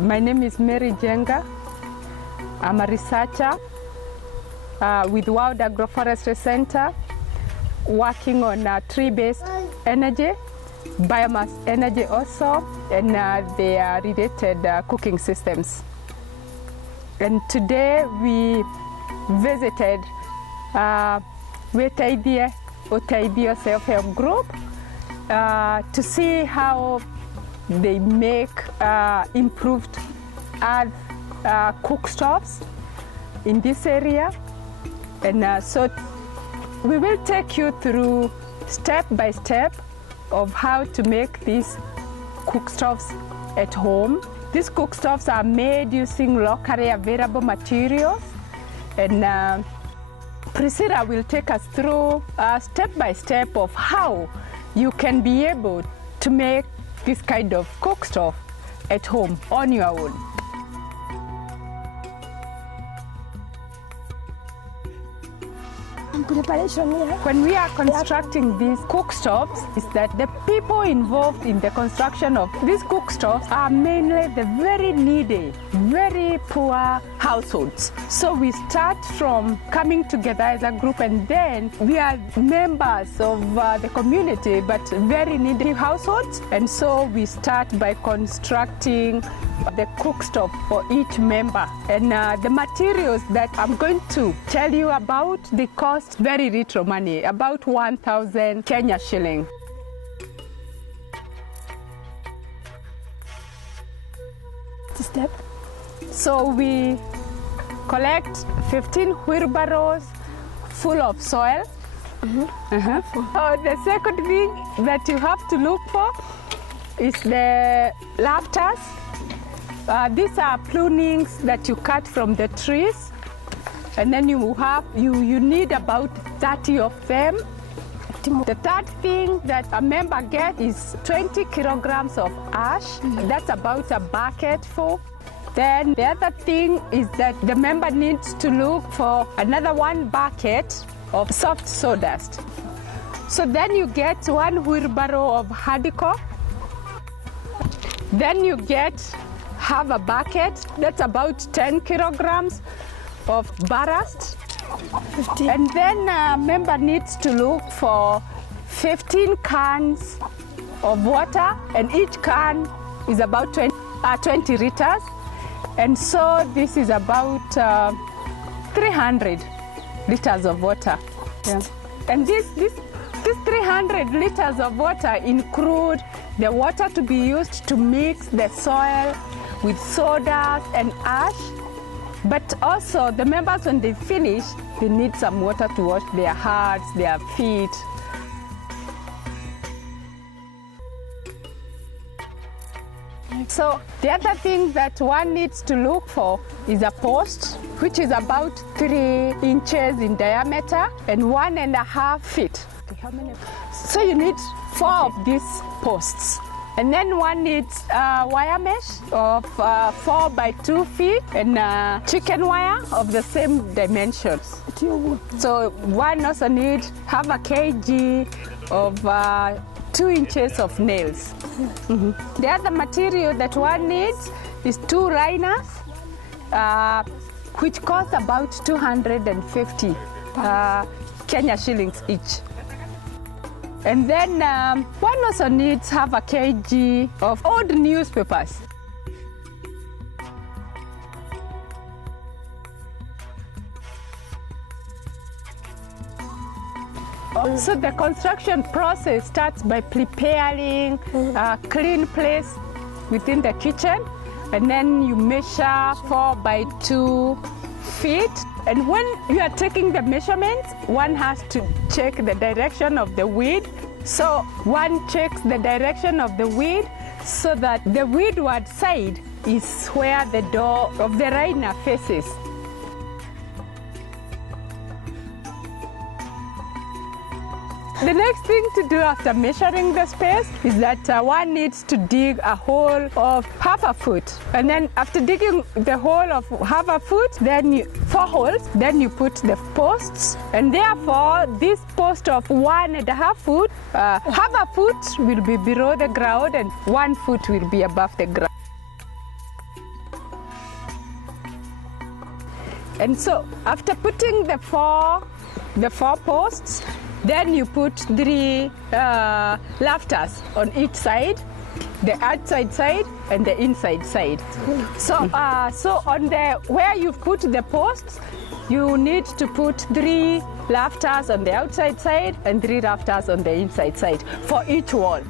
My name is Mary Jenga. I'm a researcher with World Agroforestry Center, working on tree-based energy, biomass energy also, and their related cooking systems. And today we visited Wetaithie Self-Help Group to see how they make improved earth cookstoves in this area. And so we will take you through step by step of how to make these cookstoves at home. These cookstoves are made using locally available materials, and Priscilla will take us through step by step of how you can be able to make this kind of cookstove at home on your own. When we are constructing these cookstoves, is that the people involved in the construction of these cookstoves are mainly the very needy, very poor households. So we start from coming together as a group, and then we are members of the community, but very needy households. And so we start by constructing the cookstove for each member. And the materials that I'm going to tell you about, they cost very little money, about 1,000 Kenya shilling. Step. So we collect 15 wheelbarrows full of soil. The second thing that you have to look for is the rafters. These are prunings that you cut from the trees, and then you need about 30 of them. The third thing that a member gets is 20 kilograms of ash. That's about a bucket full. Then the other thing is that the member needs to look for another 1 bucket of soft sawdust. So then you get 1 wheelbarrow of hardico. Then you get half a bucket, that's about 10 kilograms of ballast. 15. And then a member needs to look for 15 cans of water, and each can is about 20 liters. And so this is about 300 liters of water. Yeah. And these 300 liters of water include the water to be used to mix the soil with sawdust and ash, but also the members, when they finish, they need some water to wash their hands, their feet. So the other thing that one needs to look for is a post, which is about 3 inches in diameter and 1.5 feet. So you need 4 of these posts. And then one needs wire mesh of 4 by 2 feet and chicken wire of the same dimensions. So one also needs half a kg of 2 inches of nails. The other material that one needs is 2 liners, which cost about 250 Kenya shillings each. And then one also needs half a kg of old newspapers. So the construction process starts by preparing a clean place within the kitchen, and then you measure 4 by 2 feet. And when you are taking the measurements, one has to check the direction of the weed. So one checks the direction of the weed so that the windward side is where the door of the liner faces. The next thing to do after measuring the space is that one needs to dig a hole of half a foot. And then after digging the hole of half a foot, then 4 holes, then you put the posts. And therefore, this post of 1.5 foot, half a foot will be below the ground and 1 foot will be above the ground. And so after putting the four posts, then you put 3 lafters on each side, the outside side and the inside side. So so on the where you've put the posts, you need to put 3 lafters on the outside side and 3 lafters on the inside side for each wall.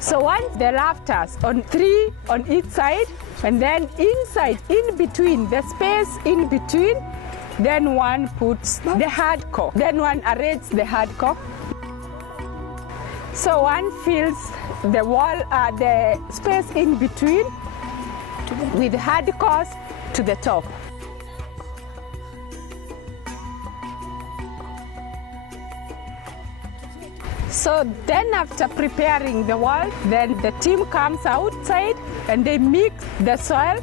So once the lafters on 3 on each side, and then inside, in between, the space in between, then one puts the hardcore. Then one arranges the hardcore. So one fills the wall, the space in between with hardcores to the top. So then after preparing the wall, then the team comes outside and they mix the soil.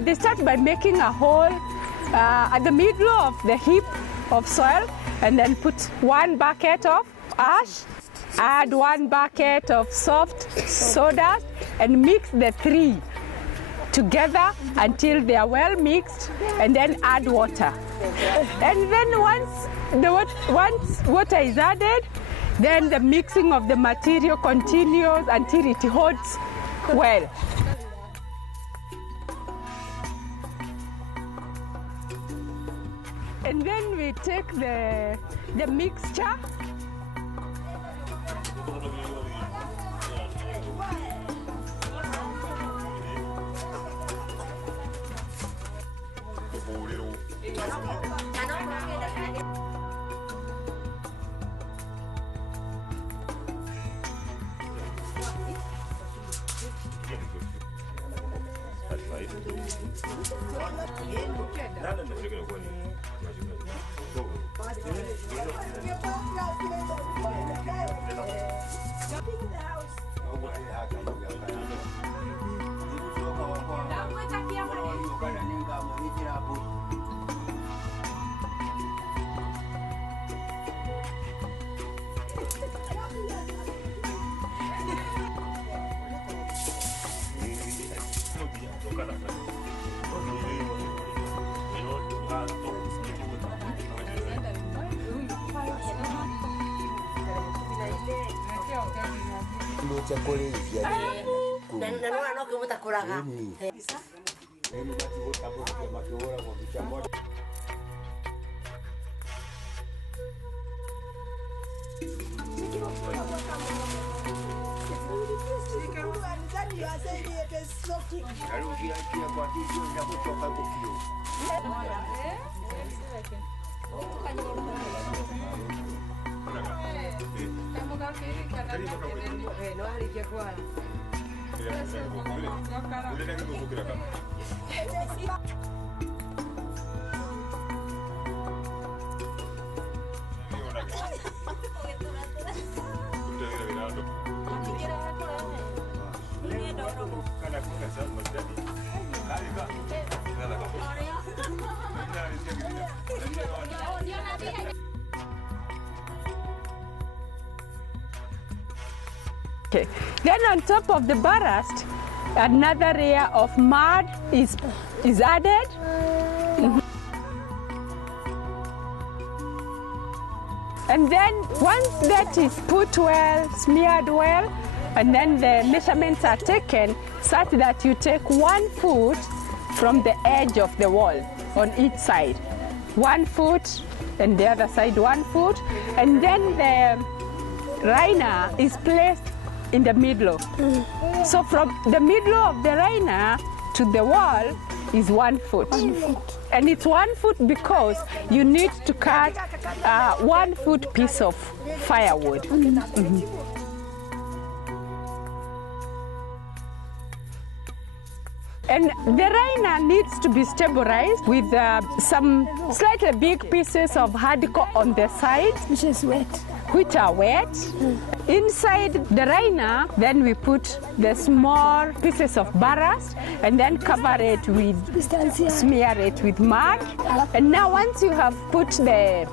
They start by making a hole at the middle of the heap of soil and then put 1 bucket of ash, add 1 bucket of soft sawdust and mix the 3 together until they are well mixed, and then add water. And then once water is added, then the mixing of the material continues until it holds well. And then we take the mixture. Okay. Then on top of the ballast, another layer of mud is added. And then once that is put well, smeared well, and then the measurements are taken such that you take 1 foot from the edge of the wall on each side. 1 foot, and the other side 1 foot. And then the liner is placed in the middle. So from the middle of the liner to the wall is 1 foot. 1 foot. And it's 1 foot because you need to cut 1 foot piece of firewood. And the liner needs to be stabilized with some slightly big pieces of hardcore on the sides, which are wet. Inside the liner, then we put the small pieces of ballast and then cover it with, smear it with mud. And now once you have put the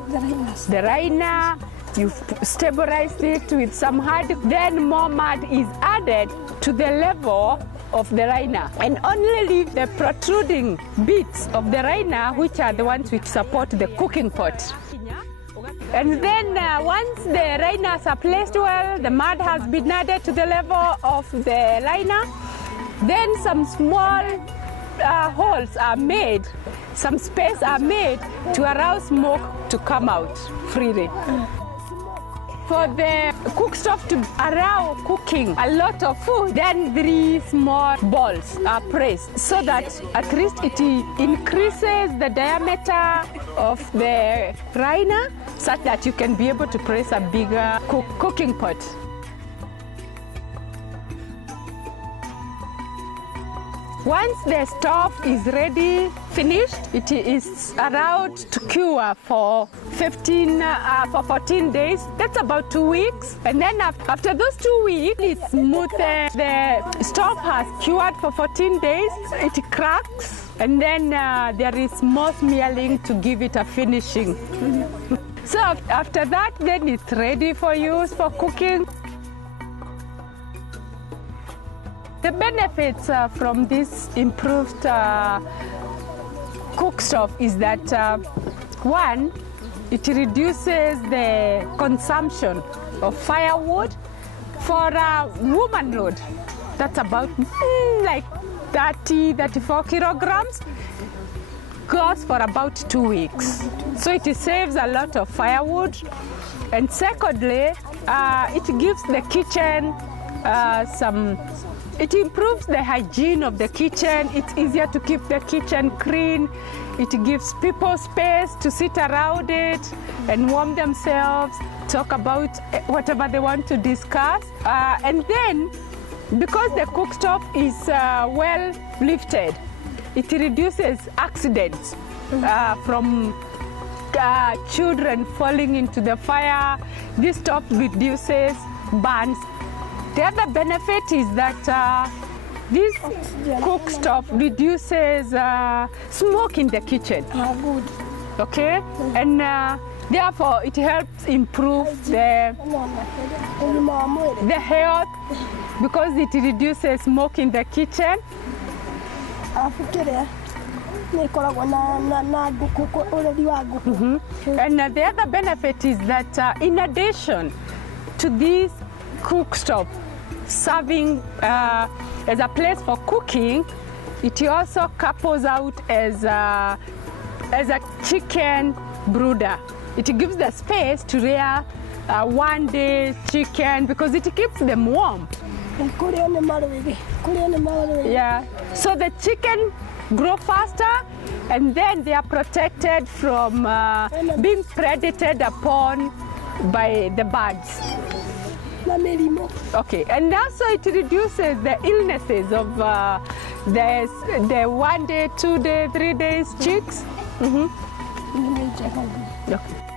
liner, you've stabilized it with some hard, then more mud is added to the level of the liner, and only leave the protruding bits of the liner, which are the ones which support the cooking pot. And then once the liners are placed well, the mud has been added to the level of the liner, then some small holes are made, some space are made to allow smoke to come out freely. For the cook stove to allow cooking a lot of food, then 3 small balls are placed so that at least it increases the diameter of the liner such that you can be able to place a bigger cooking pot. Once the stove is ready, finished, it is allowed to cure for 14 days. That's about 2 weeks. And then after those 2 weeks, it's smooth. The stove has cured for 14 days. It cracks, and then there is more smearing to give it a finishing. So after that, then it's ready for use for cooking. The benefits from this improved cook stove is that one, it reduces the consumption of firewood. For a woman load, that's about like 34 kilograms, goes for about 2 weeks. So it saves a lot of firewood. And secondly, it gives the kitchen it improves the hygiene of the kitchen. It's easier to keep the kitchen clean. It gives people space to sit around it and warm themselves, talk about whatever they want to discuss. And then, because the cook stove is well lifted, it reduces accidents from children falling into the fire. This stove reduces burns. The other benefit is that this cook stove reduces smoke in the kitchen. Okay? And therefore, it helps improve the health because it reduces smoke in the kitchen. And the other benefit is that in addition to this cook stove serving as a place for cooking, it also couples out as a chicken brooder. It gives the space to rear one-day chicken because it keeps them warm. Yeah. So the chicken grow faster, and then they are protected from being predated upon by the birds. Okay, and also it reduces the illnesses of the 1 day, 2 day, 3 days chicks. Okay.